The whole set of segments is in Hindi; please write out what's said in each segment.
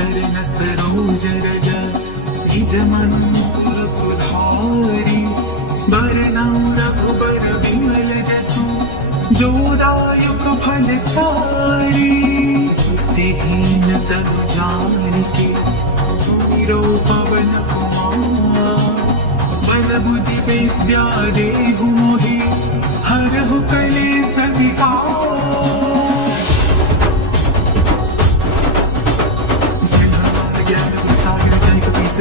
चरण सरोज रज निज मन मुकुर सुधारी बरनउँ रघुबर विमल जसु जो दायक फल चारि बुद्धिहीन तनु जानिके सुमिरो पवन कुमार बल बुद्धि विद्या देहु मोहि हरहु कलेस विकार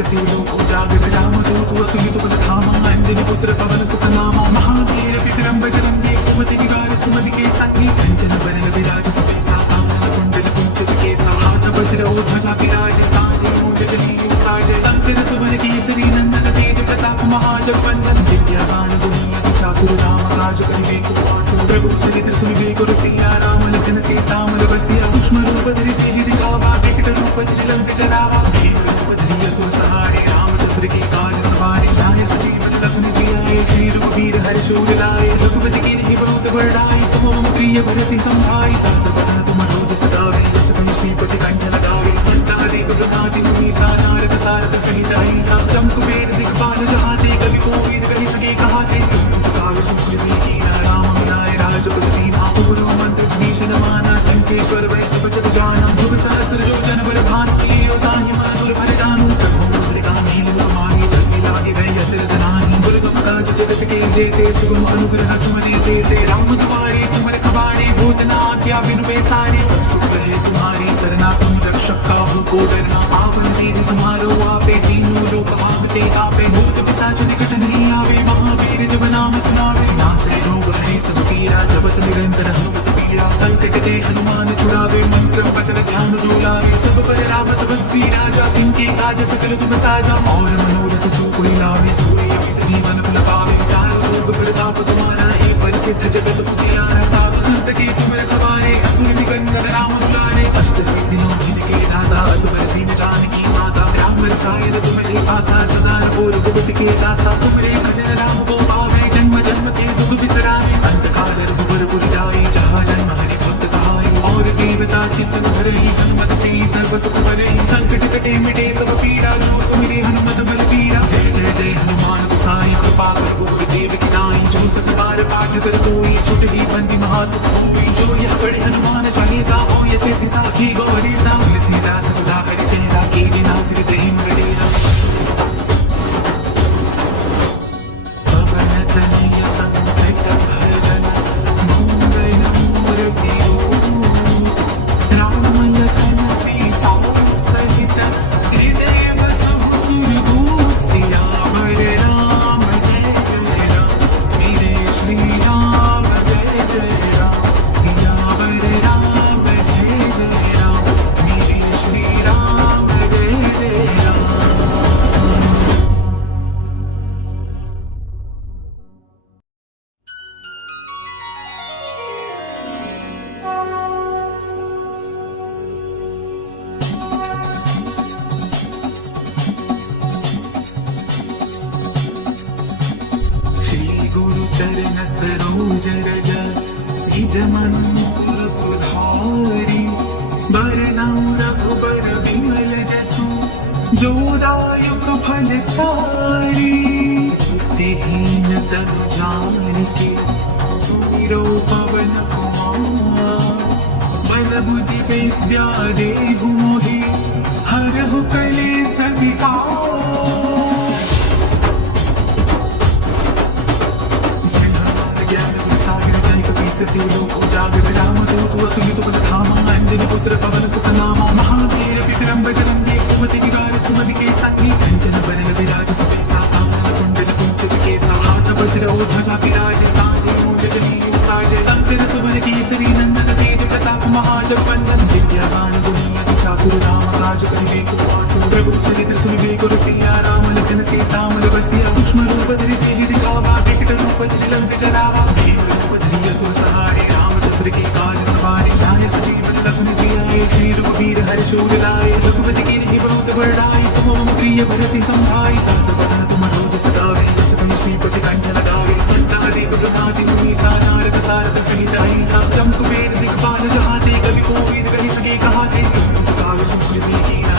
लोक उजागर राम दूत अतुलित बल धामा अंजनी पुत्र पवन सुत नामा महावीर विक्रम बजरंगी कुमति निवार सुमति के संगी कंचन बरन विराज सुबेसा कानन कुंडल कुंचित केसा हाथ वज्र और ध्वजा विराज तांजे मूंज जनेऊ साजे शंकर सुवन केसरी नंदन तेज प्रताप महाजगवंदन विद्यावान गुणी अति चातुर राम काज करिबे को आतुर प्रभु चरित्र सुनिबे को रसिया राम लखन सीता मन बसिया सूक्ष्म रूप धरि सिंह दिखावा विकट रूप धरि लंक जरावा सुर सहारे रामचंद्र की काज सवारे लाए सजीवन लखन जियाए श्री रघुवीर हर्ष उर लाए रघुपति की नहीं बहुत बड़ाई तुम मम प्रिय भरति संभाई सहस बदन तुम रोज सदावे जस कहि श्रीपति कंठ लगावे संतादि ब्रह्मादि मुनि सा नारद सारद सहित अहिंसा जम कुबेर दिखपाल जहाते कवि कोविद कहि सके कहाते काल सुग्रीवी कीना राम मिलाए राजपति नाम गुरु मंत्र भीषण माना लंकेश्वर वै सब जग जाना जुग सहस्र जो जन बर भानु लियो ताहि मधुर भर जानु जगत के जेते सुगम अनुग्रह तुम देते ते राम तुम्हारे तुम रखवारे भूतना क्या बिनु बेसारे सब सुख रहे तुम्हारी सरना तुम रक्षक काहू को डरना पावन तेज समारो आपे तीनों लोक भागते आपे भूत पिशाच निकट नहीं आवे महावीर जब नाम सुनावे नासे रोग हरे सब पीरा जपत निरंतर हनुमत पीरा संकट ते हनुमान छुड़ावे मंत्र वचन ध्यान जो लावे सब पर रावत बस राजा तिनके काज सकल तुम साजा और मनोरथ जो कोई लावे सूर्य जीवन फल पावे चारों लोग प्रताप तुम्हारा एक परिसिद्ध जगत पुजियारा साधु संत के तुम रखवारे असुर निकंदन राम दुलारे अष्ट सिद्धि नौ निधि के दाता असबर दीन जानकी माता राम रसायन तुम्हारे पासा सदा रघुर रघुपति के दासा तुम्हारे भजन राम को पावे जन्म जन्म के दुख बिसरावे अंत काल रघुबर पुर जाई जहाँ जन्म हरि भक्त कहाई और देवता चित्तन धरई हनुमत से सर्व सुख भरई संकट कटे मिटे सब पीड़ा जो सुमिरे हनुमत बल पीरा जय जय जय हनुमान गोसाई कृपा कर गुरुदेव की नाई जो सतबार पाठ कर कोई छुट ही बंदी महासुख होई जो यह बड़े हनुमान चालीसा हो ये सिद्धि साखी गौरी सा तुलसीदास सदा कर चेहरा की नाथ प्रेम गरीला पवन तनय संकट हरन मंगल मूर्ति राम लखन सीता सहित हृदय बसहु सुरभूप सियावर राम जय जय राम मेरे श्री राम जय जय राम सियावर राम जय जय राम मेरे श्री राम जय जय राम। चरण सरोज रज निज मन मुकुर सुधारी बरनउँ रघुबर विमल जसु जो दायक फल चारि बुद्धिहीन तनु जानिके सुमिरो पवन कुमार बल बुद्धि विद्या देहु मोहि हरहु कलेस विकार लोक उजागर राम दूत अतुलित बल धामा अंजनी पुत्र पवन सुत नामा महावीर विक्रम बजरंगी कुमति निवार सुमति के संगी कंचन बरन विराज सुबेसा कानन कुंडल कुंचित केसा हाथ वज्र और ध्वजा विराज तांजे मूंज जनेऊ साजे शंकर सुवन केसरी नंदन तेज प्रताप महाजगवंदन विद्यावान गुणी अति चातुर राम काज करिबे को आतुर प्रभु चरित्र सुनिबे को रसिया राम लखन सीता मन बसिया सूक्ष्म रूप धरि सिंह दिखावा विकट रूप धरि लंक जरावा सुर सहारे रामचंद्र की काज सवारे लाए सजीवन लखन जियाए श्री रघुवीर हर्ष उर लाए रघुपति की नहीं बहुत बड़ाई तुम मम प्रिय भरति संभाई सहस बदन तुम रोज सदावे जस कहि श्रीपति कंठ लगावे संतादि ब्रह्मादि मुनि सा नारद सारद सहित अहिंसा जम कुबेर दिखपाल जहाते कवि कोविद कहि सके कहाते काल सुग्रीवी कीना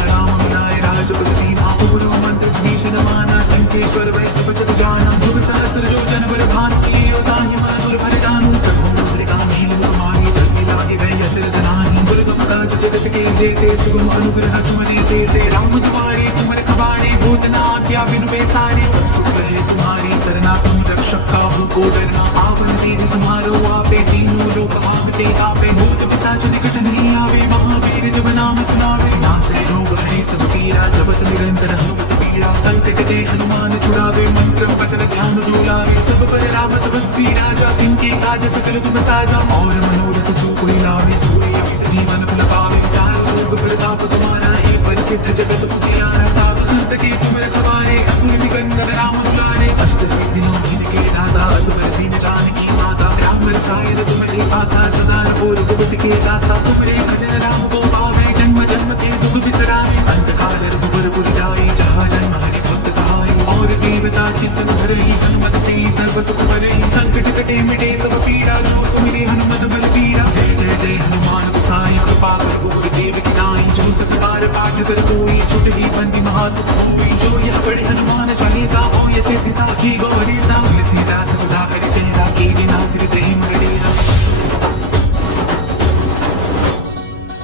अनुग्रह तुम देते थे राम तुम्हारी तुम रखवारे भूत न आज्ञा बिनु पैसारे सब सुख रहे तुम्हारी सरना तुम रक्षक काहू को डरना आवन तेज समारो आपे तीनों लोक भागते आपे भूत पिशाच निकट नहीं आवे महावीर जब नाम सुनावे नासे रोग हरे सब पीरा जपत निरंतर हनुमत पीरा संकट ते हनुमान छुड़ावे मंत्र वचन ध्यान जो लावे सब पर राम तपस्वी राजा तिनके काज सकल तुम साजा और मनोरथ जो कोई लावे सोई जीवन फल पावे चारों लोग प्रताप तुम्हारा ये परिसिद्ध जगत पुजियारा साधु संत के तुम रखवारे असुर निकंदन राम दुलारे अष्ट सिद्धियों के दाता असबर दीन जानकी माता राम रसायन तुम्हारे पासा सदा पूर्व गुप्त के दासा तुम्हारे भजन राम को पावे जन्म जन्म के दुख बिसरावे अंत काल रघुबर पुर जाए जहाँ जन्म हरि भक्त कहाई और देवता चित्त हरहि हनुमत से सर्व सुख भरहि संकट कटे मिटे सब पीड़ा जो सुमिरे हनुमत बल पीरा जय जय जय हनुमान गोसाई कृपा कर गुरुदेव की नाई जो सत बार पाठ कर कोई छुट ही बंदी महासुख होई जो यह पढ़े हनुमान चालीसा हो ये सिद्धि साखी गौरी सा तुलसीदास सदा हरि चेहरा कीजे नाथ प्रेम गड़ेरा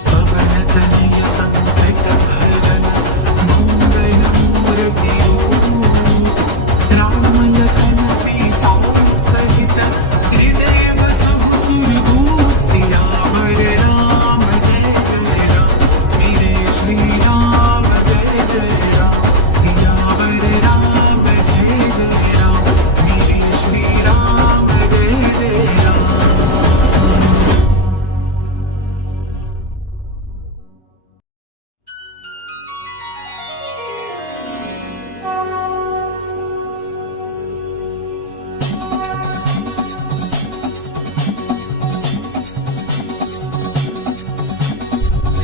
पवन तनय संकट हरन मंगल मूर्ति राम लखन सीता सहित हृदय बसहु सुरभूप सियावर राम जय जय राम मेरे श्री राम जय जय राम सियावर राम जय जय राम मेरे श्री राम जय जय राम।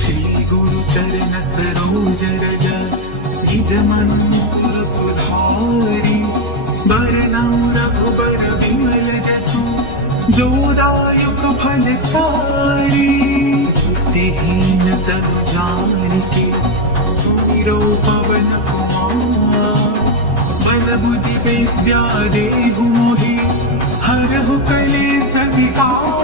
श्री गुरु चरण सरोज रज निज मन मुकुर सुधारी बरनउँ रघुबर विमल जसु जो दायक फल चारि बुद्धिहीन तनु जानिके सुमिरो पवन कुमार बल बुद्धि विद्या देहु मोहि हरहु कलेस विकार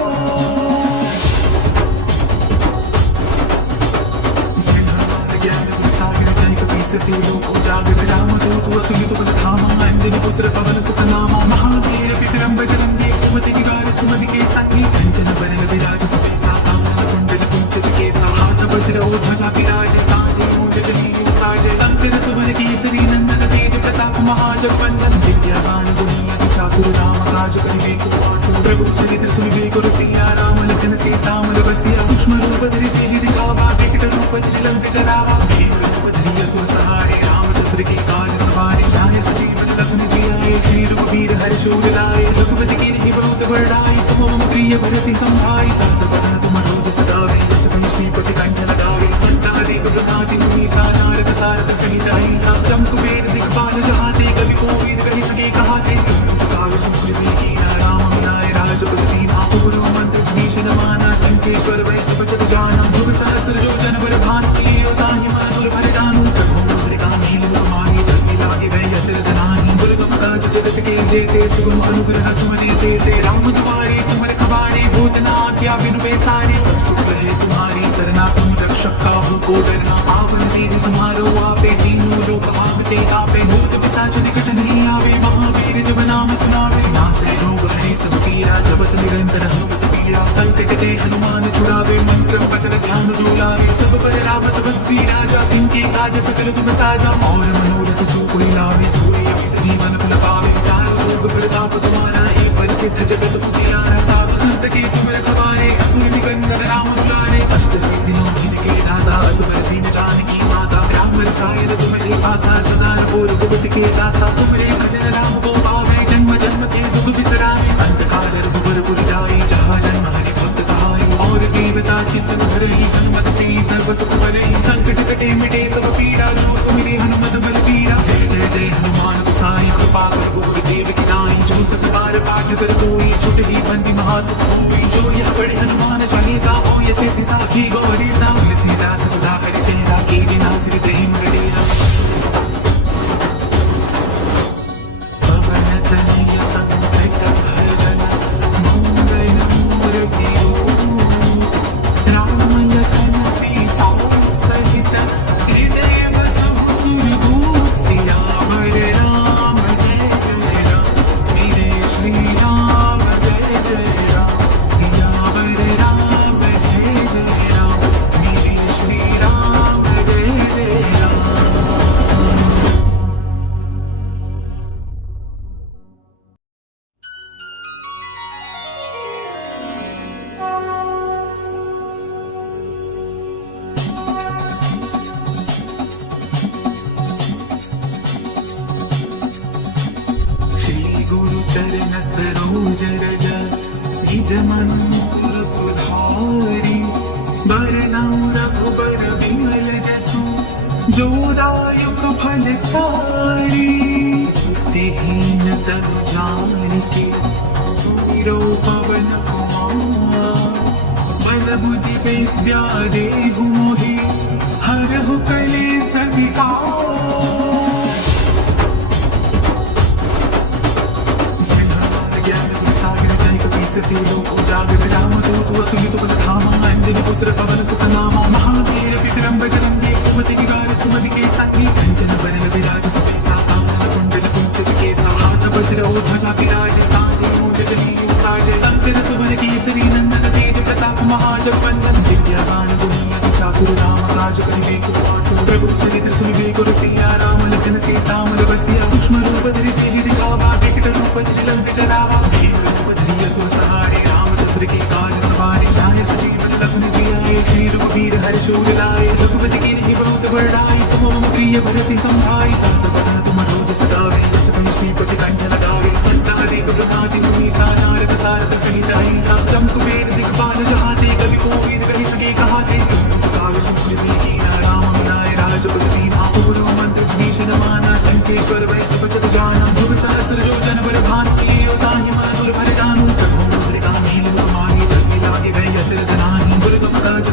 सती लोक उजागर राम दूत अतुलित बल धामा अंजनी पुत्र पवन सुत नामा महावीर विक्रम बजरंगी कुमति निवार सुमति के संगी कंचन बरन विराज सुबेसा कानन कुंडल कुंचित केसा हाथ वज्र और ध्वजा विराज तांजे मूंज जनेऊ साजे शंकर सुवन केसरी नंदन तेज प्रताप महाजगवंदन विद्यावान गुणी अति चातुर राम काज करिबे को आतुर प्रभु चरित्र सुनिबे को रसिया राम लखन सीता मन बसिया सूक्ष्म रूप धरि सिहि दिखावा विकट रूप धरि लंक जरावा भीम रूप धरि असुर सहारे रामचंद्र के काज सवारे जाय सजीवन लखन जियाए श्री रघुवीर हर्षोर लाए रघुपति की नहीं बहुत बड़ाई तुम मम प्रिय भरति संभाई सहस बदन तुम रोज सदावे जस तुम श्रीपति कंठ लगावे संतादि ब्रह्मादि मुनि सा नारद सारद सहित अहिंसा जम कुबेर दिखपाल जहाते कवि कोविद कहि सके कहाते काल सुकृति कीना राम मिलाए राजपति नाम गुरु मंत्र भीषण माना लंकेश्वर वै सब जग जाना ध्रुव सहस्र जो जन बर भानु लियो ताहि मन दुर भर जानु जगत के जेते सुगम अनुग्रह तुम देते थे राम तुम्हारे तुम रखवारे भूत न आज्ञा बिनु पैसारे सब सुख रहे तुम्हारी सरना तुम रक्षक काहू को डरना आवन तेज समारो आपे तीनों लोक भागते आपे भूत पिशाच निकट नहीं आवे महावीर जब नाम सुनावे नासे रोग हरे सब पीरा जपत निरंतर हनुमत पीरा संकट ते हनुमान छुड़ावे मंत्र वचन ध्यान जो लावे सब पर राम तपस्वी राजा तिनके काज सकल तुम साजा और मनोरथ जो कोई लावे सोई जीवन फल पावे चारों लोग प्रताप तुम्हारा ये परिसिद्ध जगत पुजियारा साधु संत के तुम रखवारे असुर निकंदन राम दुलारे अष्ट सिद्धियों के दाता असबर दीन जानकी माता राम रसायन तुम्हारे पासा सदा पूर्व गुप्त के दासा तुम्हारे भजन राम को पावे जन्म जन्म के दुख बिसरावे अंत काल रघुबर पुर जाए जहाँ जन्म हरि भक्त कहाई और देवता चित्त हरहि हनुमत से सर्व सुख भरहि संकट कटे मिटे सब पीड़ा जो सुमिरे हनुमत बल पीरा जय जय जय हनुमान गोसाई कृपा कर गुरुदेव की नाई जो सत बार पाठ कर कोई छुट ही बंदी महासुख होई जो यह पढ़े हनुमान चालीसा हो ये सिद्धि साखी गौरी सा तुलसीदास सदा हरि चेहरा कीजे नाथ प्रेम गड़ेरा पवन तनय संकट हरन मंगल मूर्ति राम लखन सीता सहित चरण सरोज रज निज मन मुकुर सुधारी बरनउँ रघुबर विमल जसु जो दायक फल चारि बुद्धिहीन तनु जानिके सुमिरो पवन कुमार बल बुद्धि विद्या देहु मोहि हरहु कलेस विकार लोक उजागर राम दूत अतुलित बल धामा अंजनी पुत्र पवन सुत नामा महावीर विक्रम बजरंगी कुमति निवार सुमति के संगी कंचन बरन विराज सुबेसा कानन कुंडल कुंचित केसा हाथ वज्र और ध्वजा विराज तांगे मूंज जनेऊ साजे संकर सुमन केसरी नंदन तेज प्रताप महाजगवंदन विद्यावान गुणी अति चातुर राम काज करिबेको पाटु प्रभु चरित्र सुनिबेको रसिया राम लखन सीता मन बसिया सूक्ष्म रूप धरि सिहि दिखावा विकट रूप धरि लंक जरावा सुर सहारे रामचंद्र की काज सवारी लाए सजीवन लखन जियाए श्री रघुवीर हर्ष उर लाए रघुपति की नहीं बहुत बड़ाई तुम मम प्रिय भरति संभाई सहस बदन तुम रोज सदावे जस कहि श्रीपति कंठ लगावे संतारिक ब्रह्मादि मुनि सा नारद सारद सहित अहिंसा जम कुबेर दिखपाल जहाते कवि कोविद कहि सके कहाते काल सुमति की राम मिलाए राजपति नाम गुरु मंत्र भीषण माना लंकेश्वर वै सब जग जाना ध्रुव सहस्र जो जन बर भानु लियो ताहि मधुर भर जानु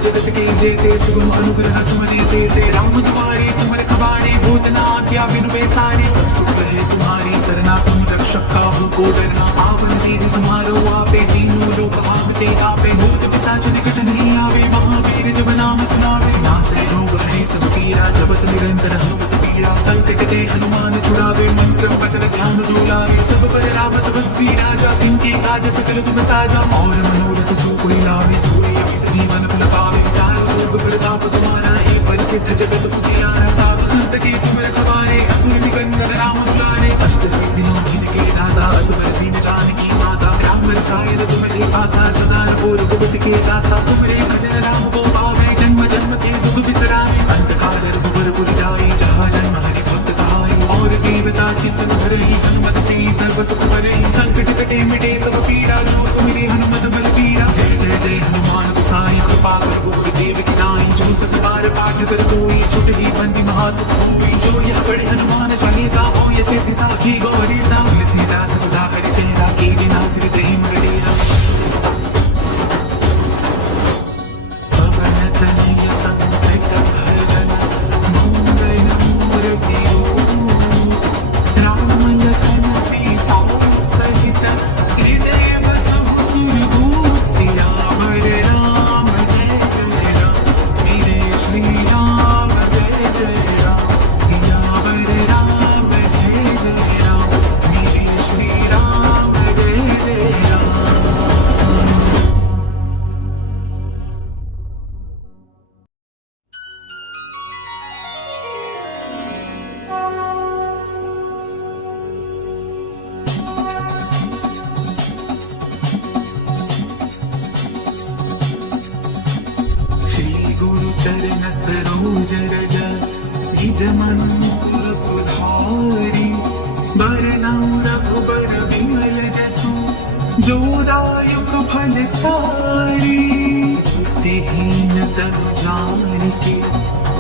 जगत के जेते सुगम अनुग्रह तुम देते राम तुम्हारी तुम रखवारे भूतना क्या बिनु बेसारे सब सुख है तुम्हारी सरना तुम रक्षक काहू को डरना आवन तेज समारो आपे तीनों लोक भागते आपे भूत पिशाच निकट नहीं आवे महावीर जब नाम सुनावे नासे रोग हरे सब पीरा जपत निरंतर हनुमत पीरा संकट ते हनुमान छुड़ावे मंत्र वचन ध्यान जो लावे सब पर राम तपस्वी राजा तिनके काज सकल तुम साजा और मनोरथ जो कोई लावे सूर्य जीवन फल पावे चारों प्रताप तुम्हारा है परिसिद्ध जगत पुजियारा साधु संत के तुम रखवारे असुर निकंदन राम दुलारे अष्ट सिद्धि नौ के दाता असुर दीन जानकी माता राम रसायन तुम पासा सदा रघुर रघुपति के दासा तुम्हारे भजन राम को पावे जन्म जन्म के दुख बिसरावे अंत काल रघुबर पुर जाई जहाँ जन्म हरि भक्त कहाई और देवता चित्तन धरहि हनुमत से सर्व सुख भरहि संकट कटे मिटे सब पीड़ा जो सुमिरे हनुमत बल पीरा जय जय जय हनुमान गोसाई कृपा कर गुरु देव की नाई जो सत बार पाठ कर कोई छुट ही बंदी महासुख होई जो यह बड़े हनुमान चालीसा हो ये सिद्धि साखी गौरी सा तुलसीदास सदा कर चेहरा की बिना हृदय मगडेरा पवन तनय संकट हरन मंगल मूर्ति राम लखन सीता सहित हृदय बसहु सुरभूप सियावर राम जय जय राम मेरे श्री राम जय जय राम सियावर राम जय जय राम मेरे श्री राम जय जय राम श्री गुरु चरण सरोज रज निज मन मुकुर सुधारी बरनउँ रघुबर विमल जसु जो दायक फल चारि बुद्धिहीन तनु जानिके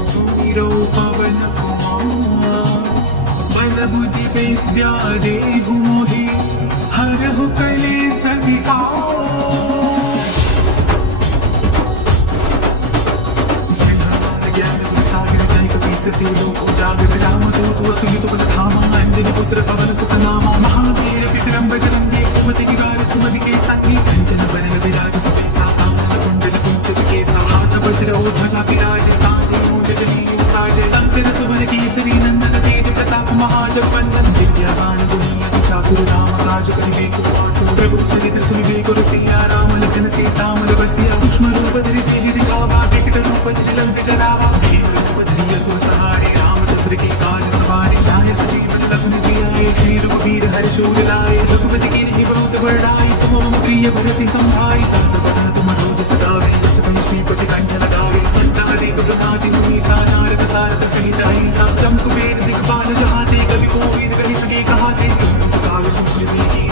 सुमिरो पवन कुमार बल बुद्धि विद्या देहु मोहि हरहु कलेस विकार लोक उजागर राम दूत अतुलित बल धामा अंजनी पुत्र पवन सुत नामा महावीर विक्रम बजरंगी कुमति निवार सुमति के संगी कंचन बरन विराज सुबेसा कानन कुंडल कुंचित केसा हाथ वज्र और ध्वजा विराज तांगे मूंज जनेऊ साजे संकर सुमन केसरी नंदन तेज प्रताप महाजगवंदन विद्यावान गुणी अति चातुर राम काज करिबेको पाटु प्रभु चरित्र सुनिबेको रसिया राम लखन सीता मन बसिया सूक्ष्म रूप धरि सिहि दिखावा विकट रूप धरि लंक जरावा सुर सहारे रामचंद्र की काज सवारी लाए सजीवन लखन जियाए श्री रघुवीर हर्ष उर लाए रघुपति की नहीं बहुत बड़ाई तुम मम प्रिय भरति संभाई सहस बदन तुम रोज सदावे जस कहि श्रीपति कंठ लगावे संतारिक ब्रह्मादि मुनि सा नारद सारद सहित अहिंसा जम कुबेर दिखपाल जहाते कवि कोविद कहि सके कहाते काल सुमति की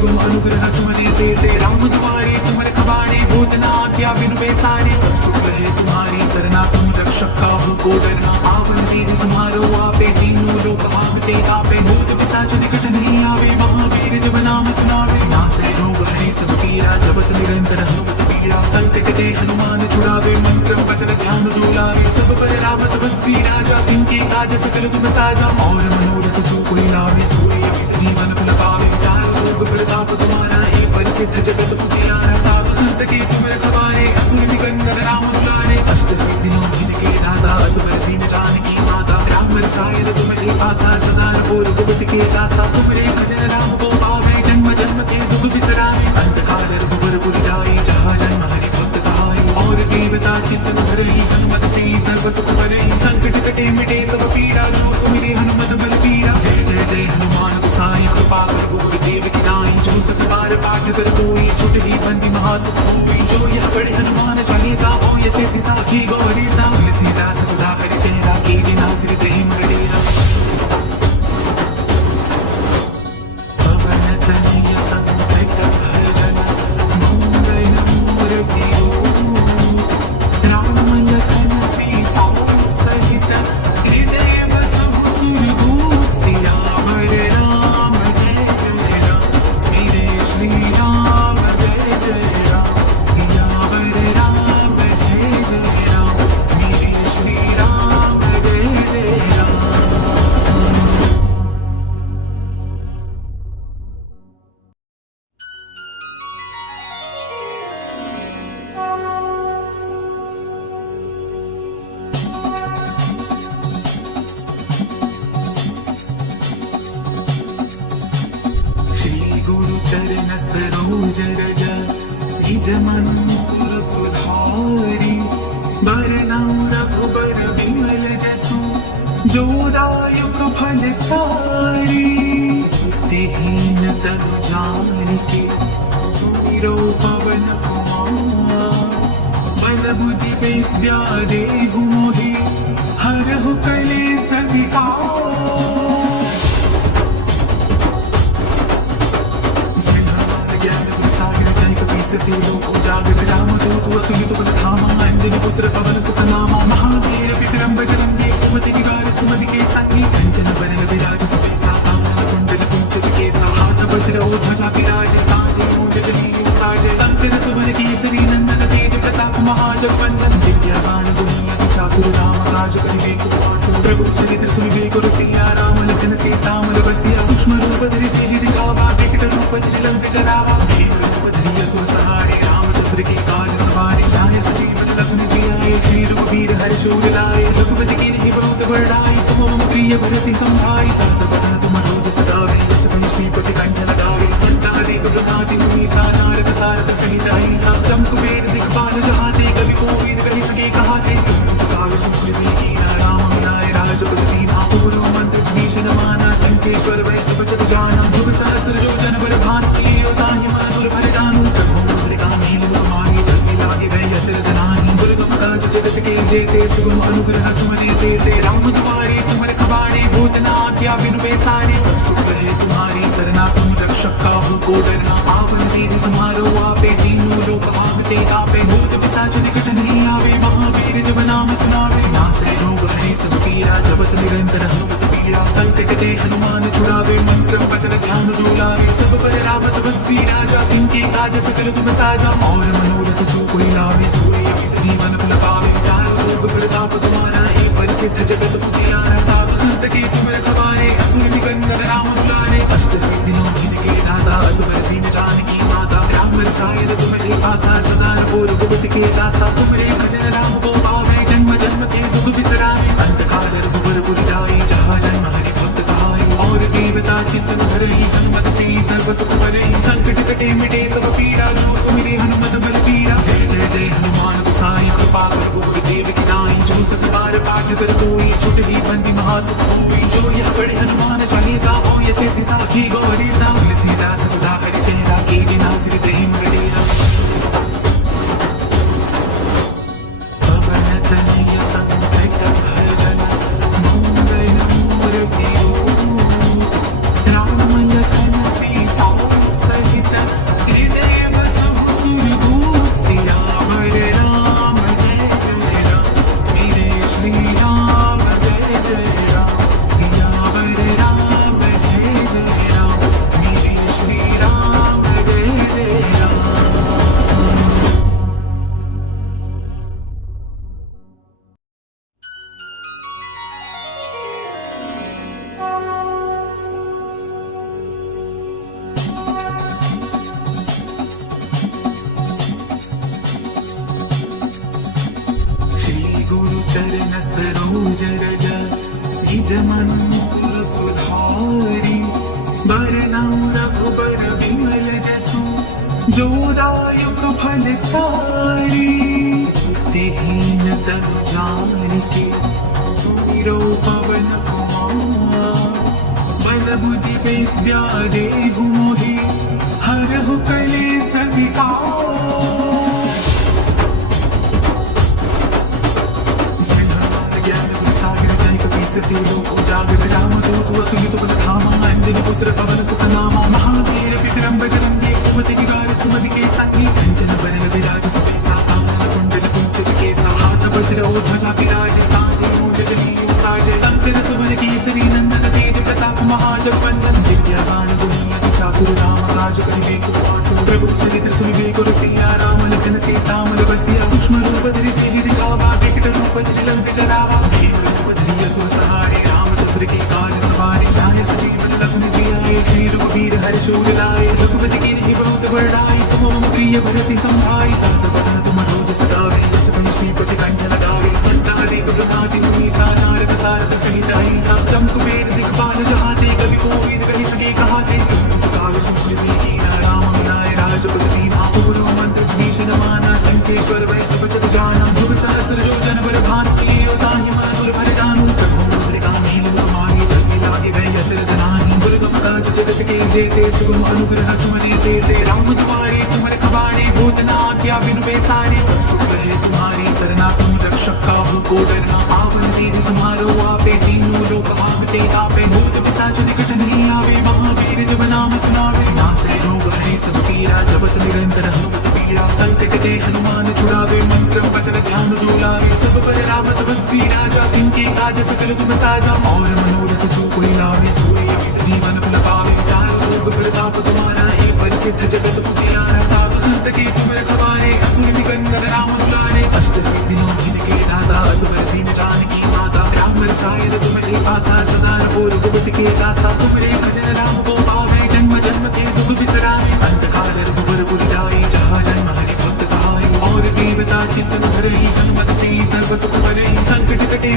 सुगम अनुग्रह तुम देते राम तुम्हारी तुम रखवारे भूतना क्या बिनु बेसारे सब सुख रहे तुम्हारी सरना तुम रक्षक काहू को डरना आवन तेज समारो आपे तीनों लोक भागते आपे भूत पिशाच निकट नहीं आवे महावीर जब नाम सुनावे नासे रोग हरे सब पीरा जपत निरंतर हनुमत पीरा संकट ते हनुमान छुड़ावे मंत्र वचन ध्यान जो लावे सब पर राम तपस्वी राजा तिनके काज सकल तुम साजा और मनोरथ जो कोई लावे सूर्य जीवन फल पावे चारों लोक प्रताप तुम्हारा है प्रसिद्ध जगत पुजियारा साधु संत के तुम रखवारे असुर निकंदन राम दुलारे अष्ट सिद्धि नौ दिन के दाता असबर दीन जानकी माता राम रसायन तुम्हारे पासा सदा पूर्व गुप्त के दासा तुम्हारे भजन राम को पावे जन्म जन्म के दुख बिसरावे अंत काल रघुबर पुर जाई जहाँ जन्म हरि भक्त कहाई और देवता चिंतन धरई हनुमत से सर्व सुख करई संकट कटे मिटे सब पीड़ा जो सुमिरे हनुमत बल पीरा जय जय जय हनुमान गोसाई कृपा कर गुरु देव की नाई जो सत बार पाठ कर कोई छुट ही बंदी महासुख होई जो यह पढ़े हनुमान चालीसा हो ये सिद्धि साखी गौरी सा तुलसीदास सदा कर चेहरा कीजे नाथ प्रेम गडेरा पवन तनय संकट हरण मंगल मूर्ति राम लखन सीता सहित हृदय बसहु सुरभूप सियावर राम जय जय राम मेरे श्री राम जय जय राम सियावर राम जय जय राम मेरे श्री राम जय जय राम। श्री गुरु चरण सरोज रज निज मन मुकुर सुधारी बरनउँ रघुबर विमल जसु जो दायक फल चारि बुद्धिहीन तनु जानिके सुमिरो पवन कुमार बल बुद्धि विद्या देहु मोहि हरहु कलेस विकार सती लोक उजागर राम दूत अतुलित बल धामा अंजनी पुत्र पवन सुत नामा महावीर विक्रम बजरंगी कुमति निवार सुमति के संगी कंचन बरन विराज सुबेसा कानन कुंडल कुंचित केसा हाथ वज्र और ध्वजा विराज तांजे मूंज जनेऊ साजे संकर सुमन केसरी नंदन तेज प्रताप महाजगवंदन विद्यावान गुणी अति चातुर राम काज करिबे को आतुर प्रभु चरित्र सुनिबे को रसिया राम लखन सीता मन बसिया सूक्ष्म रूप धरि सिहि दिखावा विकट रूप धरि लंक जरावा सुर सहारे रामचंद्र के काज सवारे लाए सजीवन लखन जियाए श्री रघुवीर हर्ष शूर लाए रघुपति की नहीं बहुत बड़ाई तुम मम प्रिय भरति संभाई सहस बदन तुम रोज सदावे जस तुम श्रीपति कंठ लगावे संतानेक ब्रह्मादि मुनि सा नारद सारद सहित अहिंसा जम कुबेर दिक्पाल जहाते कवि कोविद कहि सके कहाते काल सुग्रीवी कीना राम मिलाए राजपति नाम गुरु मंत्र भीषण माना लंकेश्वर वै सब जग जाना जुग सहस्र जो जन बर भानु लियो ताहि मन दुर्भर जानु जेते सुगम अनुग्रह तुम देते राम तुम्हारी तुम रखवारे भूतना क्या बिनु बेसारे सब सुख रहे तुम्हारी सरना तुम रक्षक काहू को डरना आवन तेज समारो आपे तीनों लोक भागते आपे भूत पिशाच निकट नहीं आवे महावीर जब नाम सुनावे नासे रोग हरे सब पीरा जपत निरंतर हनुमत पीरा संकट ते हनुमान छुड़ावे मंत्र वचन ध्यान जो लावे सब पर राम तपस्वी राजा तिनके काज सकल तुम साजा और मनोरथ जो कोई लावे सूर्य जीवन फल पावे चारों लोक प्रताप तुम्हारा है प्रसिद्ध जगत पुजियारा साधु संत के तुम रखवारे असुर निकंदन राम दुलारे अष्ट सिद्धि नौ दिन के दाता असबर दीन जानकी माता राम रसायन तुम्हारे पासा सदा पूर्व गुप्त के दासा तुम्हारे भजन राम को पावे जन्म जन्म के दुख बिसरावे अंत काल रघुबर पुर जाई जहाँ जन्म हरि भक्त कहाई और देवता चिंतन धरई हनुमत से सर्व सुख करई संकट कटे मिटे सब पीड़ा जो सुमिरे हनुमत बल पीरा जय जय जय हनुमान गोसाई कृपा कर गुरु देव की नाई जो सत बार पाठ कर कोई छुट ही बंदी महासुख होई जो यह पढ़े हनुमान चालीसा हो ये सिद्धि साखी गौरी सा तुलसीदास सदा कर चेहरा कीजे नाथ प्रेम गडेरा पवन तनय संकट हरण मंगल मूर्ति राम लखन सीता सहित दायुक फल चारी बुद्धिहीन तनु जानिके सुमिरो पवन कुमार बल बुद्धि विद्या देहु मोहि हरहु कलेश विकार सती लोक उजागर राम दूत अतुलित बल धामा अंजनी पुत्र पवन सुत नामा महावीर विक्रम बजरंगी कुमति निवार सुमति के संगी कंचन बरन विराज सुबेसा कामना कुंडल कुंचित केसा हाथ वज्र और ध्वजा विराज तांगे मूंज जनेऊ साजे शंकर सुवन केसरी नंदन तेज प्रताप महाजगवंदन विद्यावान गुणी अति चातुर राम काज करिबे को पाटु प्रभु चरित्र सुनिबे को रसिया राम लखन सीता मन बसिया सूक्ष्म रूप धरि सिहि दिखावा विकट रूप धरि लंक जरावा भीम रूप धरि असुर सहारे रामचंद्र की काज सवारे जाने सजीवन लखन जियाए श्री रघुवीर हर्ष उर लाए रघुपति की नहीं बहुत बड़ाई तुम मम प्रिय भरति संभाई सहस बदन तुम रोज सदावे जस तुम श्रीपति कंठ लगावे संतानेक ब्रह्मादि मुनि सा नारद सारद सहित अहिंसा जम कुबेर दिखपाल जहाते कवि कोविद कहि सके कहाते काल सुखदेव की राम मिलाए राजपति नाम गुरु मंत्र भीषण माना लंकेश्वर वै सब जग जाना ध्रुव सहस्र जो जन बर भानु लियो ताहि मधुर भर जानू जगत के जेते सुगम अनुग्रह तुम देते ते राम तुम्हारे तुमरे खबारे भूतना क्या बिनु बेसारे सब सुख रहे तुम्हारी सरना तुम रक्षक काहू को डरना पावन देव समारो आपे तीनों लोक भागते आपे भूत पिशाच निकट नहीं आवे महावीर जब नाम सुनावे नासे रोग हरे सब पीरा जपत निरंतर हनुमत पीरा संकट के हनुमान छुड़ावे मंत्र वचन ध्यान जो लावे सब पर राम तपस्वी राजा तिनके काज सकल तुम साजा और मनोरथ जो कोई लावे सूर्य जीवन फल पावे चारों लोग प्रताप तुम्हारा है परिसिद्ध जगत पुजियारा साधु संत के तुम रखवारे असुर निकंदन राम दुलारे अष्ट सिद्धियों जिनके दाता असवर दीन जानकी माता राम रसायन तुम्हारे पासा सदा रघुवर रघुपति के दासा तुम्हारे भजन राम को पावे जन्म जन्म के दुख बिसरावे अंत काल रघुवर पुर जाए जहाँ जन्म हरि भक्त कहाए और देवता चित्त न धरहि हनुमत से सर्व सुख भरहि संकट कटे